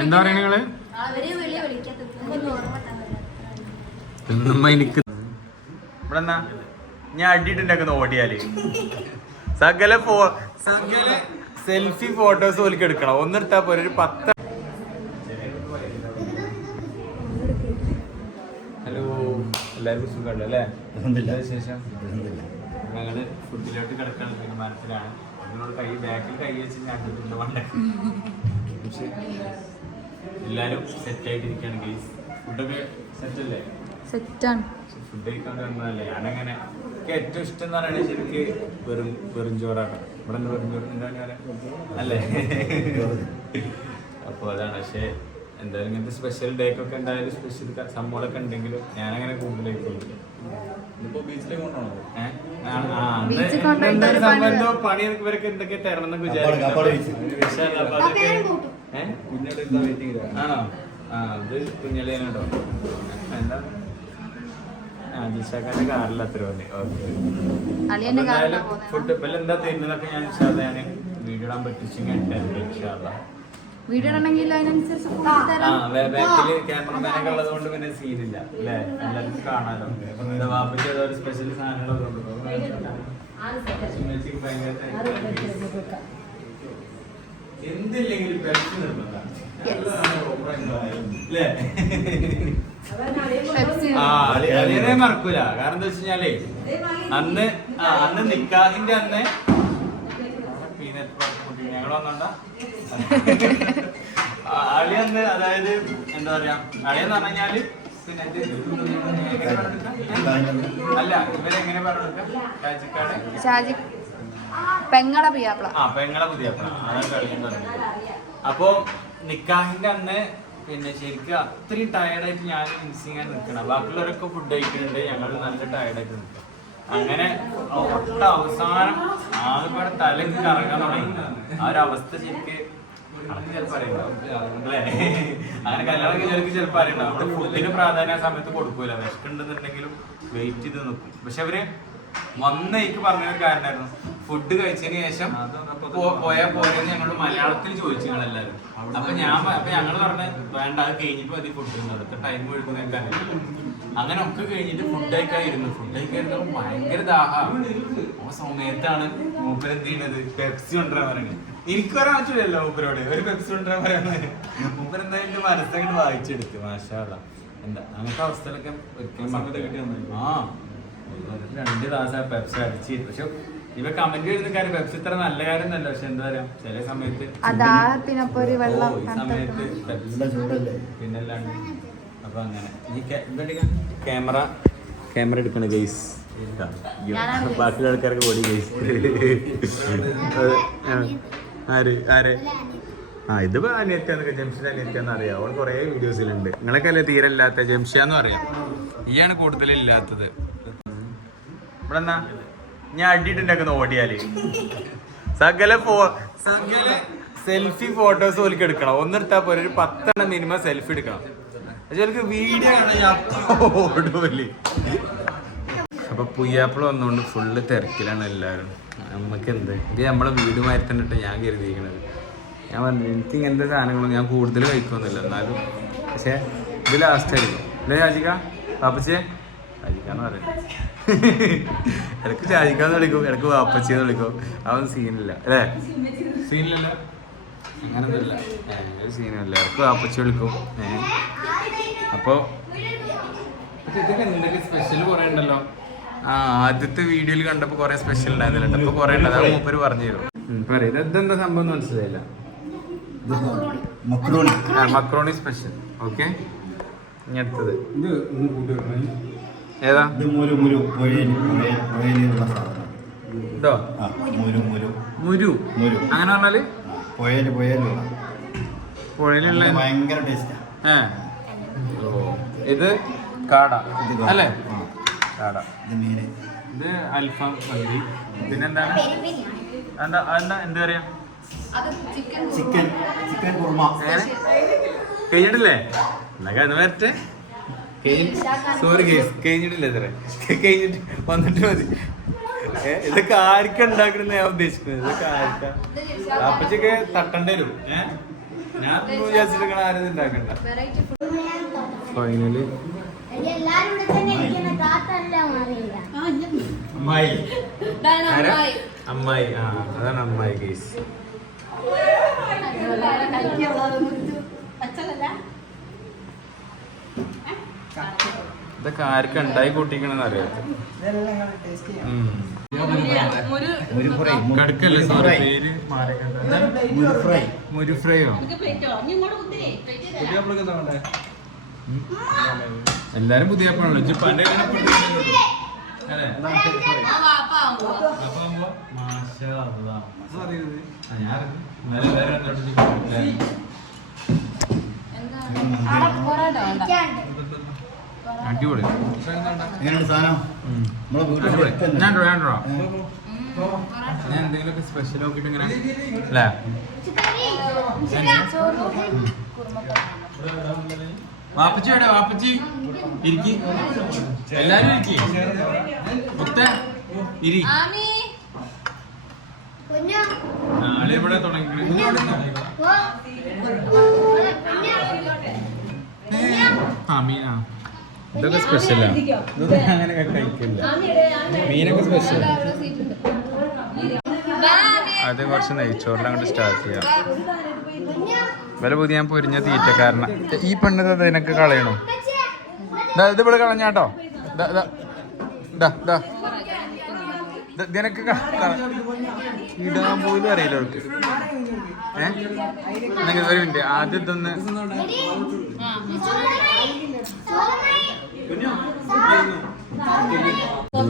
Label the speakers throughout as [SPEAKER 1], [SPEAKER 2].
[SPEAKER 1] എന്താ പറയുക നിങ്ങൾ? എനിക്ക് ഇവിടെ എന്നാ ഞാൻ അടിയിട്ടുണ്ടാക്കുന്ന ഓടിയാൽ. സകല ഫോ സകല സെൽഫി ഫോട്ടോസ് പോലും എടുക്കണം. ഒന്നെടുത്താ പോലെ ഒരു പത്ത് ഹലോ എല്ലാവർക്കും സുഖമുണ്ട് അല്ലേ? ശേഷം ഞങ്ങൾ ഫുഡിലോട്ട് കിടക്കണം തീരുമാനത്തിലാണ് അതിനോട് കൈ ബാക്കിൽ കൈ വെച്ച് ഞാൻ കണ്ടിട്ടുണ്ട് പണ്ട് പക്ഷെ എല്ലാരും സെറ്റ് ആയിട്ടിരിക്കുകയാണ് ഗെയ്സ് ഫുഡൊക്കെ സെറ്റ് അല്ലേ? സെറ്റാണ് ഫുഡ് കഴിക്കാൻ തന്നതല്ലേ ഞാനങ്ങനെ എനിക്ക് ഏറ്റവും ഇഷ്ടം എന്ന് പറയുന്നത് ശരിക്ക് വെറും വെറും ചോറാണ്. ഇവിടെ വെറും ചോറ്? എന്താണ് അല്ലേ? അപ്പോൾ അതാണ്. പക്ഷേ എന്തായാലും ഇങ്ങനത്തെ സ്പെഷ്യൽ ഡേക്കൊക്കെ എന്തായാലും സ്പെഷ്യൽ സംഭവങ്ങളൊക്കെ ഉണ്ടെങ്കിലും ഞാനങ്ങനെ കൂടുതലായി പോയില്ല പണി ഇവരൊക്കെ എന്തൊക്കെ തരണം എന്നൊക്കെ ആണോ? ആ അത് എന്താ? ജിഷാക്കാന്റെ കാറിൽ അത്ര വന്നേ. ഓക്കെ. ഫുഡ് ഇപ്പൊ എന്താ തരുന്നതൊക്കെ ഞാൻ ഇൻഷാല്ല ഞാൻ വീഡിയോ ഇടാൻ പറ്റിച്ചെങ്കിൽ ഇൻഷാല്ല
[SPEAKER 2] വീഡിയോ അതിനനുസരിച്ച്
[SPEAKER 1] ബാക്കിൽ ക്യാമറമാനൊക്കെ ഉള്ളത് കൊണ്ട് പിന്നെ സീനില്ല അല്ലേ? എല്ലാവർക്കും കാണാലോ. എന്താ വാപ്പയ്ക്ക് ഒരു സ്പെഷ്യൽ സാധനങ്ങളൊക്കെ ഉണ്ട്. എന്തില്ലെങ്കിലും പെപ്സി അളിയനെ മറക്കൂല. കാരണം എന്താ വെച്ച് കഴിഞ്ഞാലേ അന്ന് അന്ന് നിക്കാഹിന്റെ അന്ന് വന്നോണ്ടാ അളി അന്ന് അതായത് എന്താ പറയാ അളിയെന്ന് പറഞ്ഞു കഴിഞ്ഞാൽ പിന്നെ? അല്ല ഇവരെങ്ങനെ പറഞ്ഞു രാജിക്കാട്?
[SPEAKER 2] ഷാജി പെങ്ങടെ പിയാപ്പിള
[SPEAKER 1] ആ പെങ്ങളെ പുതിയ അതാണ് കളിയും പറഞ്ഞത് അപ്പോ നിക്കാഹിന്റെ അന്ന് പിന്നെ ശരിക്കും അത്രയും ടയർഡായിട്ട് ഞാൻ മിസ്സിങ്ങാൻ നിൽക്കണം. ബാക്കിയുള്ളവരൊക്കെ ഫുഡ് കഴിക്കുന്നുണ്ട് ഞങ്ങൾ നല്ല ടയർഡായിട്ട് നിൽക്കും. അങ്ങനെ ഒട്ട അവസാനം ആകെപ്പാടെ തലക്ക് കറങ്ങാൻ തുടങ്ങി. ആ ഒരു അവസ്ഥ ശരിക്ക്? അങ്ങനെ കല്യാണം കഴിഞ്ഞവർക്ക് ചിലപ്പോൾ അറിയണ്ടാവും. അവിടെ ഫുഡിന് പ്രാധാന്യം സമയത്ത് കൊടുക്കൂല. വിശക്കുണ്ടെന്നുണ്ടെങ്കിലും വെയിറ്റ് ചെയ്ത് നിൽക്കും പക്ഷെ അവർ വന്നേക്ക് പറഞ്ഞ ഒരു കാരണമായിരുന്നു ഫുഡ് കഴിച്ചതിന് ശേഷം പോയാൽ പോയാ പോരെന്ന് ഞങ്ങളോട് മലയാളത്തിൽ ചോദിച്ചു ഞങ്ങളെല്ലാവരും അപ്പൊ ഞാൻ അപ്പൊ ഞങ്ങൾ പറഞ്ഞ വേണ്ട അത് കഴിഞ്ഞിട്ട് മതി ഫുഡ് അടുത്ത ടൈം എടുക്കുന്നൊക്കെ അങ്ങനെ ഒക്കെ കഴിഞ്ഞിട്ട് ഫുഡ് കഴിക്കായിരുന്നു. ഫുഡ് കഴിക്കായിരുന്നു. ഭയങ്കര ദാഹം. ആ സമയത്താണ് മൂപ്പർ എന്ത് ചെയ്യണത്? പെപ്സി കൊണ്ടുവരാൻ പറയുന്നത്. എനിക്ക് പറയാൻ പറ്റില്ലല്ലോ മൂപ്പരോട്. ഒരു പെപ്സി കൊണ്ടുവരാൻ പറയുന്നത് മൂപ്പർ എന്തായാലും മനസ്സങ്ങോട്ട് വായിച്ചെടുത്ത്. മാഷാള്ള എന്താ? അങ്ങനത്തെ അവസ്ഥയിലൊക്കെ ഒരിക്കലും. ആ ഒരു രണ്ട് ഗ്ലാസ് പെപ്സി അടിച്ച് പക്ഷെ ഇവ കമന്റ് എഴുതുന്ന കാര്യം പെപ്സി ഇത്ര നല്ല കാര്യം അല്ല പക്ഷെ എന്താ പറയാ? ചില സമയത്ത് സമയത്ത് പെപ്സി പിന്നല്ലാണ്ട് അപ്പൊ അങ്ങനെ. ഈ ക്യാമറ. ക്യാമറ എടുക്കണ ഗൈസ് ബാക്കിയുള്ള ആൾക്കാർക്ക് ഓടി ഗൈസ് ആര്? ആര്? ആ ഇത് അനിയത്തിയാന്നൊക്കെ ജംഷിന്റെ അനിയത്തിയാന്ന് അറിയാം. അവൾ കുറേ വീഡിയോസിലുണ്ട് നിങ്ങളൊക്കെ അല്ലേ തീരെ ഇല്ലാത്ത ജംഷിയാന്ന് പറയാം. ഈയാണ് കൂടുതൽ ഇല്ലാത്തത്. ഇവിടെ എന്നാ ഞാൻ അടിയിട്ടുണ്ടാക്കുന്ന ഓടിയാൽ. സകല ഫോ സകല സെൽഫി ഫോട്ടോസ് ഓലിക്ക് എടുക്കണം. ഒന്നെടുത്താ പോലെ ഒരു പത്തെണ്ണം മിനിമം സെൽഫി എടുക്കണം. വീഡിയോ ഓടുമല്ലേ അപ്പൊ പുയ്യാപ്പിള വന്നുകൊണ്ട് ഫുള്ള് തിരക്കിലാണ് എല്ലാരും. നമുക്ക് എന്ത് ഇത് നമ്മളെ വീട് മാറ്റി തന്നെ ഇട്ട് ഞാൻ കരുതിയിരിക്കണത്. ഞാൻ പറഞ്ഞു എനിക്ക് ഇങ്ങനത്തെ സാധനങ്ങളും ഞാൻ കൂടുതൽ കഴിക്കുന്നില്ല എന്നാലും പക്ഷെ ഇത് ലാസ്റ്റ് ആയിരിക്കും. അല്ലേ ചാജിക്ക പാപ്പച്ചേ രാജിക്കാന്ന് പറയാം. ഇടയ്ക്ക് രാജിക്കാന്ന് വിളിക്കും ഇടയ്ക്ക് പാപ്പച്ചേന്ന് വിളിക്കും. അവൻ സീനില്ല അല്ലേ? സീനില്ലല്ലോ അങ്ങനൊന്നുമില്ല. ഒരു സീനില്ല ഇടയ്ക്ക് വാപ്പച്ചി വിളിക്കും. ഏ. അപ്പോ
[SPEAKER 3] പക്ഷെ ഇതൊക്കെ എന്തൊക്കെ സ്പെഷ്യൽ കുറേ ഉണ്ടല്ലോ?
[SPEAKER 1] ആ ആദ്യത്തെ വീഡിയോയിൽ കണ്ടപ്പോൾ കുറെ സ്പെഷ്യൽ ഉണ്ടായിരുന്നില്ല അപ്പൊ കുറെ ഉണ്ട്. മൂപ്പര് പറഞ്ഞു തരും. പറയും. ഇതെന്താ സംഭവം എന്ന് മനസ്സിലായില്ല. മക്രോണി. ആ മക്രോണി സ്പെഷ്യൽ ഓക്കെ. ഇനി അടുത്തത്. ഏതാ? ഇത് മുരു. അങ്ങനെ പറഞ്ഞാൽ
[SPEAKER 3] പുഴയിൽ പുഴയിലുള്ള പുഴയിലുള്ള ഭയങ്കര ടേസ്റ്റാ
[SPEAKER 1] ഏ. ഇത് കാട അല്ലേ? കാട. ഇത് മീന്. ഇത് അൽഫാം മന്തി പിന്നെന്താണ്? എന്താ എന്താ എന്താ പറയാ
[SPEAKER 4] അത് ചിക്കൻ
[SPEAKER 3] ചിക്കൻ കുർമ?
[SPEAKER 1] കഴിഞ്ഞിട്ടില്ലേ? എന്നൊക്കെ അത് വരട്ടെ. സോറി കേസ് കഴിഞ്ഞിട്ടില്ല ഇത്ര കഴിഞ്ഞിട്ട് വന്നിട്ട് മതി. ഇതൊക്കെ ആർക്കാ ഉണ്ടാക്കണെന്ന് ഞാൻ ഉദ്ദേശിക്കുന്നത്? ഇതൊക്കെ ആർക്കാ? അപ്പച്ചൊക്കെ തട്ടേണ്ടി വരും. ഞാൻ വിചാരിച്ചിട്ട് ആരും ഉണ്ടാക്കണ്ട. വെറൈറ്റി ഫൈനൽ അമ്മായി? അമ്മായി. അമ്മായി. ആ അതാണ് അമ്മായി കേസ് ഇതൊക്കെ ആർക്ക് ഉണ്ടായി കൂട്ടിക്കണെന്ന് അറിയാത്ത. കടുക്കല്ലേ സോറി പേര്? എല്ലാരും പുതിയ ഞാൻ അറിഞ്ഞു. ഇന്നലെ വേറെ രണ്ടോട്ട് ചിക്കൻ അടിപൊളി. എങ്ങനെയാണ് സാധനം. നമ്മളെ വീട്ടിൽ ഞാൻ ഞാൻ ഞാൻ എന്തെങ്കിലുമൊക്കെ സ്പെഷ്യൽ നോക്കിയിട്ട് ഇങ്ങനെ അല്ലേ? വാപ്പച്ചി എവിടെ? വാപ്പച്ചി? ഇരിക്കി. എല്ലാരും ഇരിക്കി. മുത്ത ഇരി. നാളെ ഇവിടെ തുടങ്ങി ആ മീനാ. ഇതൊക്കെ സ്പെഷ്യലാ
[SPEAKER 3] ഇതൊന്നും അങ്ങനെ കഴിക്കില്ല
[SPEAKER 1] മീനൊക്കെ സ്പെഷ്യൽ അത് കുറച്ച് നെയ്ച്ചോറിൽ അങ്ങോട്ട് സ്റ്റാർട്ട് ചെയ്യാം. വില പുതിയ ഞാൻ പൊരിഞ്ഞ തീറ്റ കാരണം ഈ പെണ്ണ് ഇതിനൊക്കെ കളയണോ. ഇത് ഇവിടെ കളഞ്ഞാട്ടോ. ഇതാ ഇതാ ദാ, ഇടാൻ പോലും അറിയില്ല അവർക്ക് ഏഹ് ഒരു മിനിറ്റ്. ആദ്യം ഇതൊന്ന്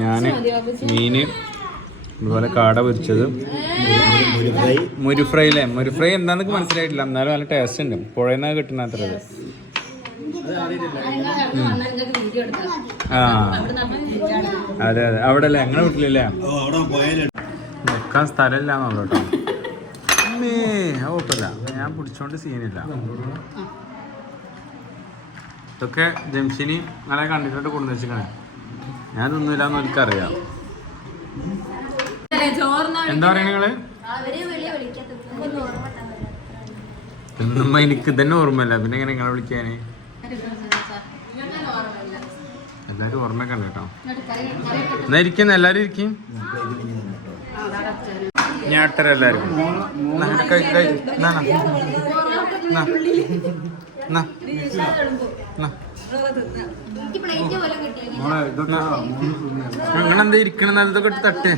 [SPEAKER 1] ഞാൻ മീന് അതുപോലെ കാട പൊരിച്ചത്. മുരുഫ്രൈ മുരു അല്ലേ? മുരുഫ്രൈ എന്താണെന്ന് മനസ്സിലായിട്ടില്ല. എന്നാലും നല്ല ടേസ്റ്റ് ഉണ്ട്. പുഴയിൽ നിന്നാണ് കിട്ടുന്ന അത്ര ആ അതെ അതെ. അവിടെ അല്ലേ ഞങ്ങളുടെ വീട്ടിലല്ലേ നിൽക്കാൻ സ്ഥലമില്ല കേട്ടോ അമ്മേ കുഴപ്പമില്ല. ഞാൻ പിടിച്ചോണ്ട് സീനില്ല ഇതൊക്കെ ജംഷിനി അങ്ങനെ കണ്ടിട്ട് കൊണ്ടു വെച്ചിക്കണേ ഞാൻ തിന്നില്ലാന്ന് എനിക്കറിയാം. എന്താ പറയുക നിങ്ങൾ? ഇന്നുമ്മ എനിക്ക് തന്നെ ഓർമ്മയില്ല. പിന്നെ എങ്ങനെ നിങ്ങളെ വിളിക്കാന്? എല്ലാരും ഓർമ്മയൊക്കെ ഉണ്ട് കേട്ടോ. എന്നാ ഇരിക്കുന്ന എല്ലാരും ഇരിക്കും. ഞാട്ടര എല്ലാരും. നിങ്ങളെന്താ ഇരിക്കണം ഇതൊക്കെ ഇട്ട് തട്ട്.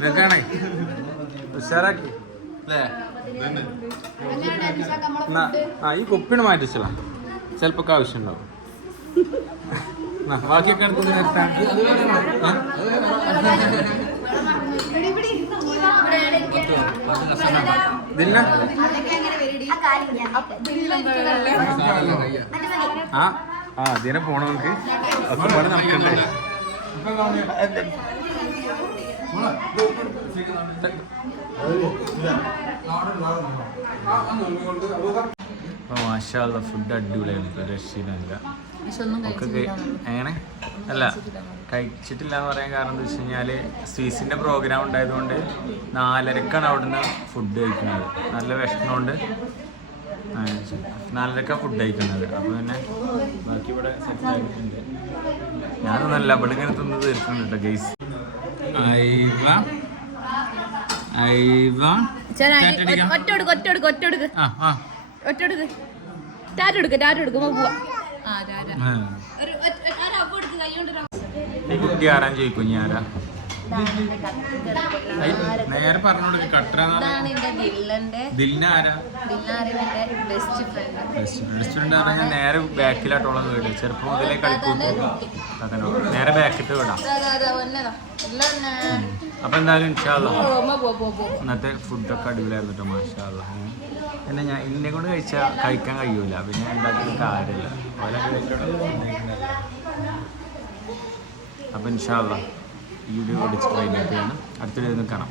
[SPEAKER 1] നിനക്കാണേ ഉഷാറാക്കി. അല്ലേ? ആ ഈ കുപ്പിണ് മാറ്റിച്ചല്ല ചിലപ്പോ ആവശ്യം ഉണ്ടാവും ബാക്കിയൊക്കെ എടുത്ത് നിർത്താം ഇതില്ല ആ ആ അതിനെ പോണ നമുക്ക് ഒക്കെ നടക്കണ്ടേ മാഷാള്ള ഫുഡ് അടിപൊളിയാണ് രക്ഷയില്ല ഒക്കെ എങ്ങനെ? അല്ല കഴിച്ചിട്ടില്ല. എന്ന് പറയാൻ കാരണം എന്താ വെച്ച് കഴിഞ്ഞാൽ സ്വീസിന്റെ പ്രോഗ്രാം ഉണ്ടായതുകൊണ്ട് നാലരക്കാണ് അവിടുന്ന് ഫുഡ് കഴിക്കുന്നത്. നല്ല വിഷമമുണ്ട്. നാലരക്ക ഫുഡ് കഴിക്കുന്നത്. അപ്പോൾ പിന്നെ ബാക്കി ഇവിടെ സെറ്റ് ആയിട്ടുണ്ട്. ഞാനൊന്നല്ല ഇവിടെ ഇങ്ങനെ തിന്ന് തീർക്കുന്നുണ്ട് കേട്ടോ ഗെയ്സ് ഐവ. ഐവ.
[SPEAKER 2] ഒറ്റ ഒറ്റ ഒറ്റ ഒറ്റ ആ ആ. ഒറ്റ ടാറ്റ എടുക്ക ടാറ്റ ആ ടാറ്റ. എടുക്ക്
[SPEAKER 1] ഈ കുട്ടി നേരെ പറഞ്ഞോണ്ട് കട്ടറ
[SPEAKER 4] ഇതാണ് എന്റെ ദില്ലന്റെ ദിലിന ആരാ? ദില്ലാറിന്റെ ബെസ്റ്റ് ഫ്രണ്ട്
[SPEAKER 1] റെസ്റ്റോറന്റ് നേരെ ബാക്കിലാട്ടോളം വീട് ചെറുപ്പം മുതലേ കളിക്കൂട്ടു അതനോ നേരെ ബാക്കിട്ട് വിടാം. അപ്പൊ എന്തായാലും ഇൻഷാല്ല ഇന്നത്തെ ഫുഡൊക്കെ അടിപൊളിയായിരുന്നു കേട്ടോ മാഷാല്ല പിന്നെ ഞാൻ എന്നെ കൊണ്ട് കഴിച്ചാൽ കഴിക്കാൻ കഴിയൂല. പിന്നെ ഉണ്ടാക്കിയ കാര്യമില്ല അപ്പം ഇൻഷാല്ല ഈ വീഡിയോ ഡിസ്ക്രൈബ് ചെയ്യാണ് അടുത്ത വീഡിയോ കാണാം.